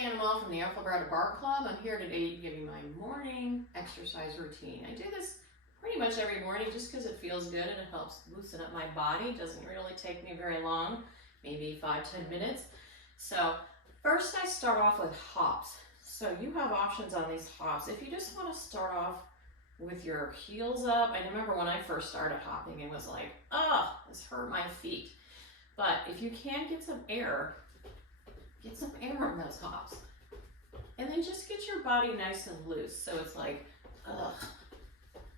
Dan Amal from the Alphabet Bar Club. I'm here today to give you my morning exercise routine. I do this pretty much every morning just because it feels good and it helps loosen up my body. It doesn't really take me very long, maybe 5-10 minutes. So first I start off with hops. So you have options on these hops. If you just want to start off with your heels up, I remember when I first started hopping, it was like, oh, this hurt my feet. But if you can get some air in those hops. And then just get your body nice and loose. So it's like,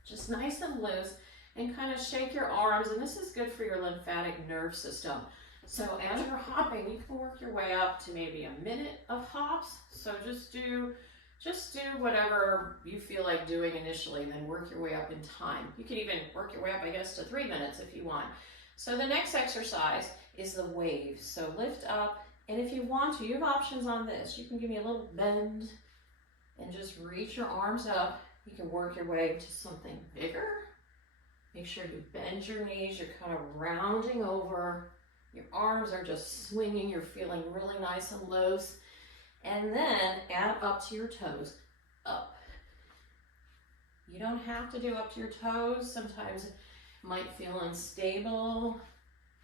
just nice and loose, and kind of shake your arms. And this is good for your lymphatic nerve system. So as you're hopping, you can work your way up to maybe a minute of hops. So just do whatever you feel like doing initially, and then work your way up in time. You can even work your way up, I guess, to 3 minutes if you want. So the next exercise is the wave. So lift up, and if you want to, you have options on this. You can give me a little bend and just reach your arms up. You can work your way to something bigger. Make sure you bend your knees. You're kind of rounding over. Your arms are just swinging. You're feeling really nice and loose. And then add up to your toes, up. You don't have to do up to your toes. Sometimes it might feel unstable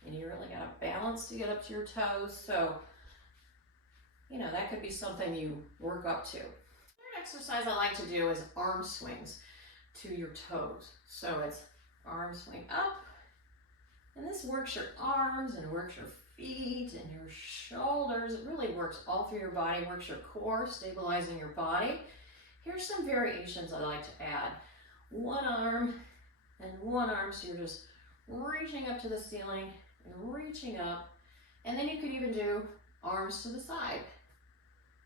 and you really got to balance to get up to your toes. So, you know, that could be something you work up to. Third exercise I like to do is arm swings to your toes. So it's arm swing up, and this works your arms and works your feet and your shoulders. It really works all through your body, works your core, stabilizing your body. Here's some variations I like to add. One arm and one arm, so you're just reaching up to the ceiling and reaching up. And then you could even do arms to the side.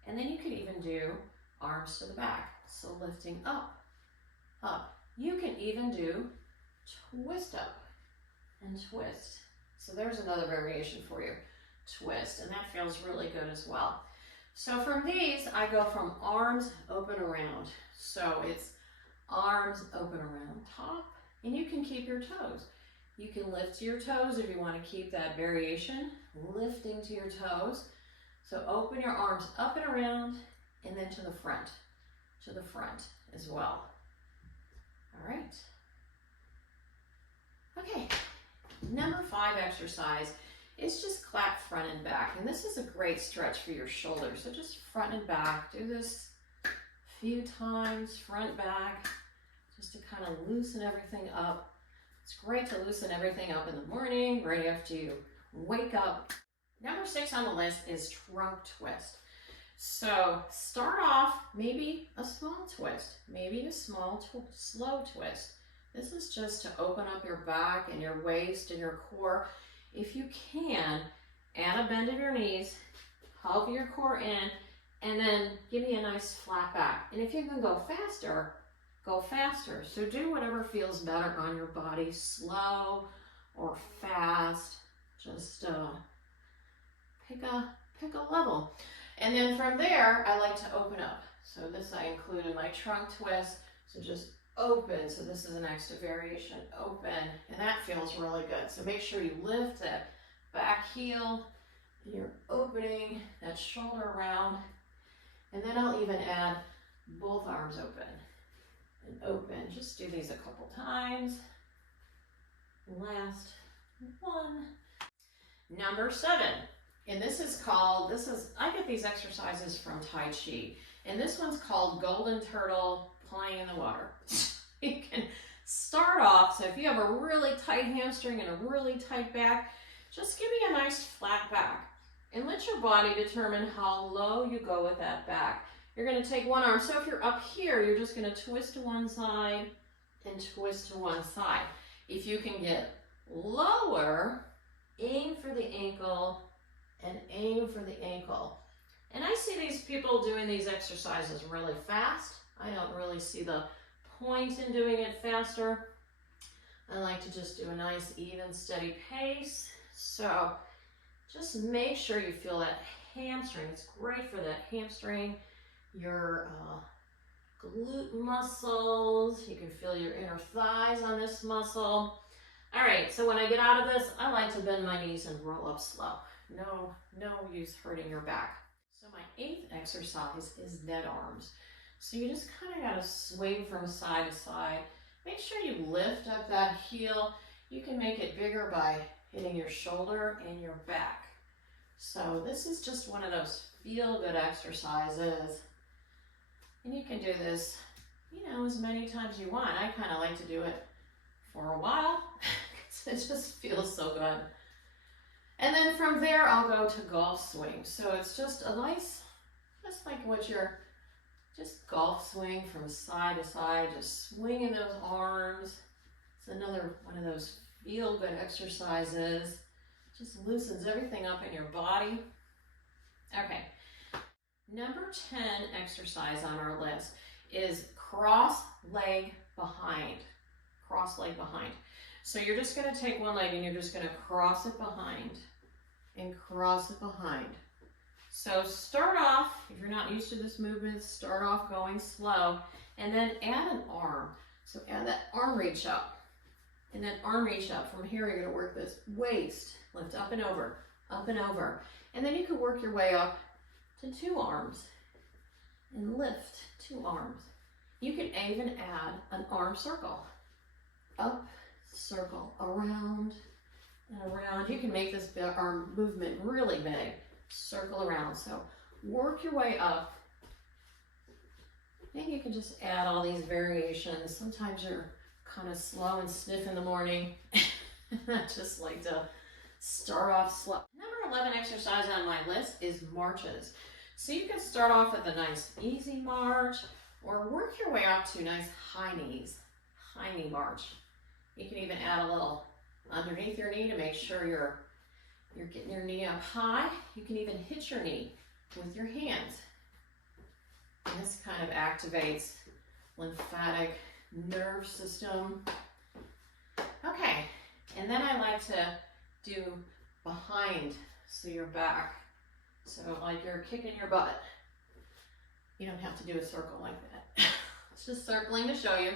And then you could even do arms to the back. So lifting up, up. You can even do twist up and twist. So there's another variation for you, twist, and that feels really good as well. So from these, I go from arms open around. So it's arms open around top, and you can keep your toes. You can lift to your toes if you want to keep that variation, lifting to your toes. So open your arms up and around, and then to the front as well. All right. Okay. Number 5 exercise is just clap front and back. And this is a great stretch for your shoulders. So just front and back. Do this a few times, front, back, just to kind of loosen everything up. It's great to loosen everything up in the morning, right after you wake up. Number 6 on the list is trunk twist. So start off maybe a small twist, maybe a small, slow twist. This is just to open up your back and your waist and your core. If you can, add a bend of your knees, hug your core in, and then give me a nice flat back. And if you can go faster, go faster. So do whatever feels better on your body, slow or fast. Just pick a level. And then from there, I like to open up. So this I include in my trunk twist. So just open. So this is an extra variation, open, and that feels really good. So make sure you lift that back heel, and you're opening that shoulder around. And then I'll even add both arms open and open. Just do these a couple times. Last one. Number 7. And I get these exercises from Tai Chi. And this one's called Golden Turtle Playing in the Water. You can start off, so if you have a really tight hamstring and a really tight back, just give me a nice flat back. And let your body determine how low you go with that back. You're going to take one arm. So if you're up here, you're just going to twist to one side and twist to one side. If you can get lower, aim for the ankle and aim for the ankle. And I see these people doing these exercises really fast. I don't really see the point in doing it faster. I like to just do a nice, even, steady pace. So just make sure you feel that hamstring. It's great for that hamstring, your glute muscles. You can feel your inner thighs on this muscle. All right, so when I get out of this, I like to bend my knees and roll up slow. No use hurting your back. So my 8th exercise is dead arms. So you just kind of got to swing from side to side. Make sure you lift up that heel. You can make it bigger by hitting your shoulder and your back. So this is just one of those feel-good exercises. And you can do this, you know, as many times you want. I kind of like to do it for a while because it just feels so good. And then from there, I'll go to golf swing. So it's just a nice, just like what you're, just golf swing from side to side, just swinging those arms. It's another one of those feel-good exercises. Just loosens everything up in your body. Okay, number 10 exercise on our list is cross leg behind. Cross leg behind. So you're just gonna take one leg and you're just gonna cross it behind and cross it behind. So start off, if you're not used to this movement, start off going slow and then add an arm. So add that arm reach up and then arm reach up. From here, you're gonna work this waist, lift up and over, up and over. And then you can work your way up to 2 arms and lift 2 arms. You can even add an arm circle. Up, circle, around, and around. You can make this arm movement really big. Circle around. So work your way up. And you can just add all these variations. Sometimes you're kind of slow and stiff in the morning. I just like to start off slow. Number 11 exercise on my list is marches. So you can start off with a nice easy march or work your way up to nice high knee march. You can even add a little underneath your knee to make sure you're getting your knee up high. You can even hit your knee with your hands. And this kind of activates lymphatic nerve system. Okay, and then I like to do behind, so your back. So like you're kicking your butt. You don't have to do a circle like that. It's just circling to show you.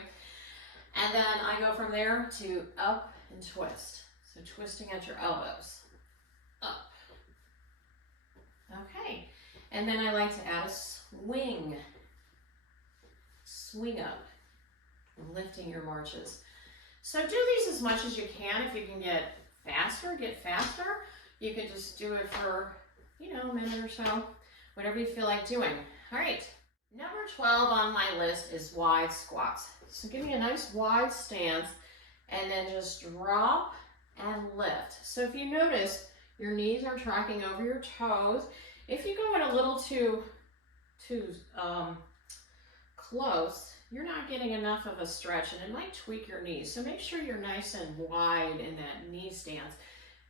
And then I go from there to up and twist. So twisting at your elbows. Up. Okay. And then I like to add a swing. Swing up. Lifting your marches. So do these as much as you can. If you can get faster, get faster. You can just do it for, you know, a minute or so. Whatever you feel like doing. All right. Number 12 on my list is wide squats. So give me a nice wide stance and then just drop and lift. So if you notice, your knees are tracking over your toes. If you go in a little too close, you're not getting enough of a stretch and it might tweak your knees. So make sure you're nice and wide in that knee stance.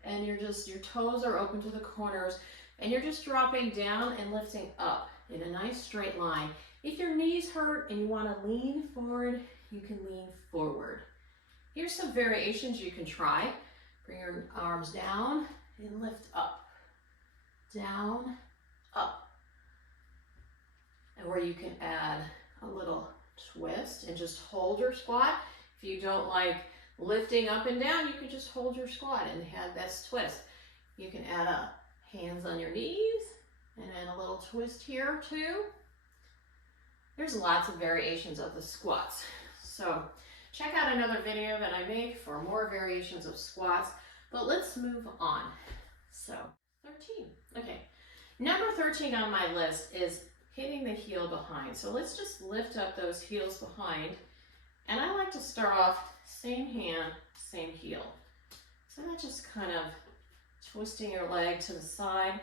And your toes are open to the corners and you're just dropping down and lifting up in a nice straight line. If your knees hurt and you want to lean forward, you can lean forward. Here's some variations you can try. Bring your arms down and lift up. Down, up. And where you can add a little twist and just hold your squat. If you don't like lifting up and down, you can just hold your squat and have this twist. You can add up, hands on your knees, and then a little twist here too. There's lots of variations of the squats. So check out another video that I make for more variations of squats, but let's move on. So 13, okay. Number 13 on my list is hitting the heel behind. So let's just lift up those heels behind. And I like to start off same hand, same heel. So that's just kind of twisting your leg to the side.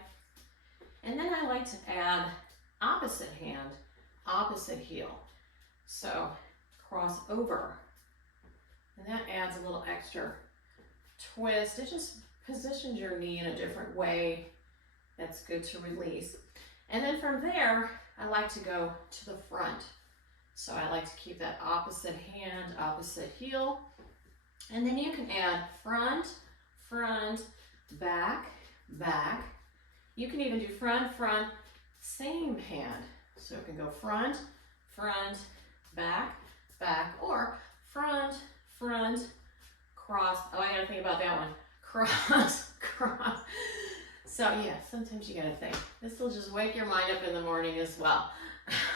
And then I like to add opposite hand, opposite heel. So cross over. And that adds a little extra twist. It just positions your knee in a different way. That's good to release. And then from there, I like to go to the front. So I like to keep that opposite hand, opposite heel. And then you can add front, front, back, back. You can even do front, front, same hand. So it can go front, front, back, back, or front, front, cross. Oh, I gotta think about that one. Cross, cross. So yeah, sometimes you gotta think. This will just wake your mind up in the morning as well.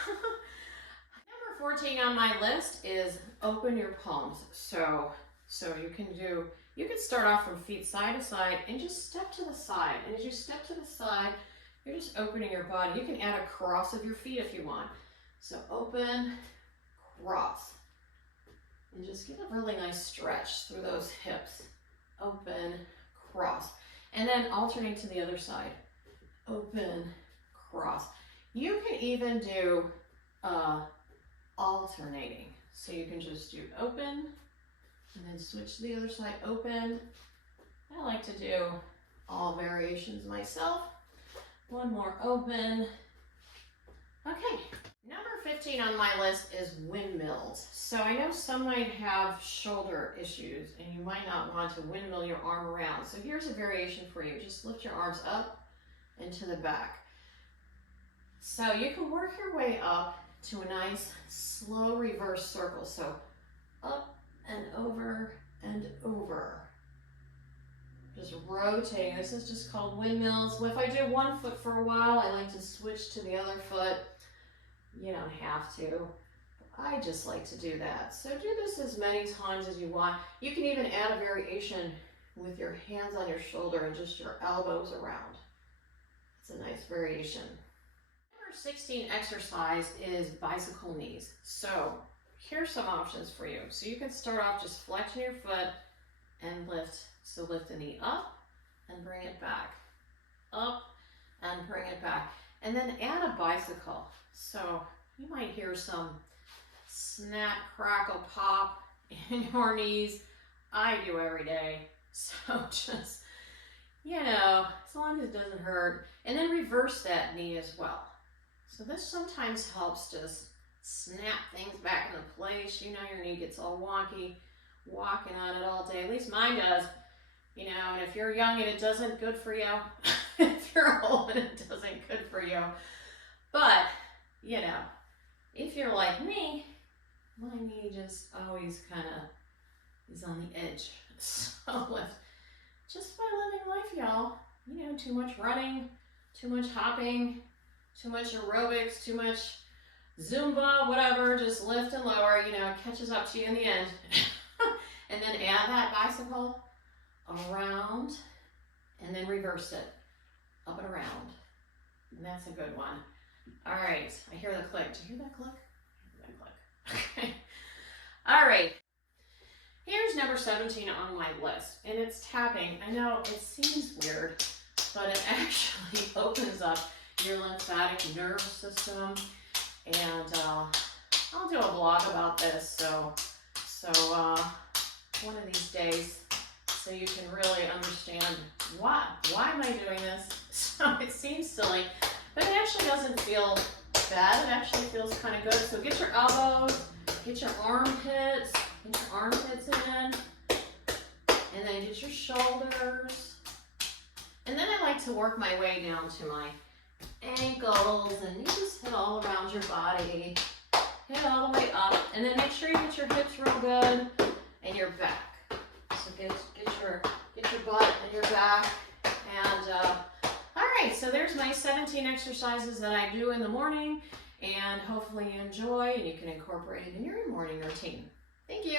Number 14 on my list is open your palms. So you can start off from feet side to side and just step to the side. And as you step to the side, you're just opening your body. You can add a cross of your feet if you want. So open, cross. And just get a really nice stretch through those hips. Open, cross. And then alternate to the other side. Open, cross. You can even do alternating. So you can just do open and then switch to the other side, open. I like to do all variations myself. One more, open. Okay, number 15 on my list is windmills. So I know some might have shoulder issues and you might not want to windmill your arm around. So here's a variation for you. Just lift your arms up and to the back. So you can work your way up to a nice slow reverse circle. So up and over and over. Just rotating. This is just called windmills. If I do one foot for a while, I like to switch to the other foot. You don't have to. I just like to do that. So do this as many times as you want. You can even add a variation with your hands on your shoulder and just your elbows around. It's a nice variation. Number 16 exercise is bicycle knees. So here's some options for you. So you can start off just flexing your foot and lift. So lift the knee up and bring it back. Up and bring it back. And then add a bicycle. So you might hear some snap, crackle, pop in your knees. I do every day. So just, you know, as long as it doesn't hurt. And then reverse that knee as well. So this sometimes helps just snap things back into place. You know, your knee gets all wonky, walking on it all day. At least mine does. You know, and if you're young and it doesn't, good for you. If you're old and it doesn't, good for you. But, you know, if you're like me, my knee just always kind of is on the edge. So just by living life, y'all, you know, too much running, too much hopping, too much aerobics, too much Zumba, whatever, just lift and lower, you know, it catches up to you in the end. And then add that bicycle around and then reverse it up and around. And that's a good one. All right, I hear the click. Do you hear that click? I hear that click. Okay. All right. Here's number 17 on my list, and it's tapping. I know it seems weird, but it actually opens up your lymphatic nerve system. And I'll do a blog about this. So one of these days, so you can really understand why am I doing this. So it seems silly, but it actually doesn't feel bad. It actually feels kind of good. So get your elbows, get your armpits in, and then get your shoulders. And then I like to work my way down to my ankles, and you just hit all around your body. Hit all the way up, and then make sure you get your hips real good and your back. So get your butt and your back. And all right, so there's my 17 exercises that I do in the morning, and hopefully you enjoy and you can incorporate it in your morning routine. Thank you.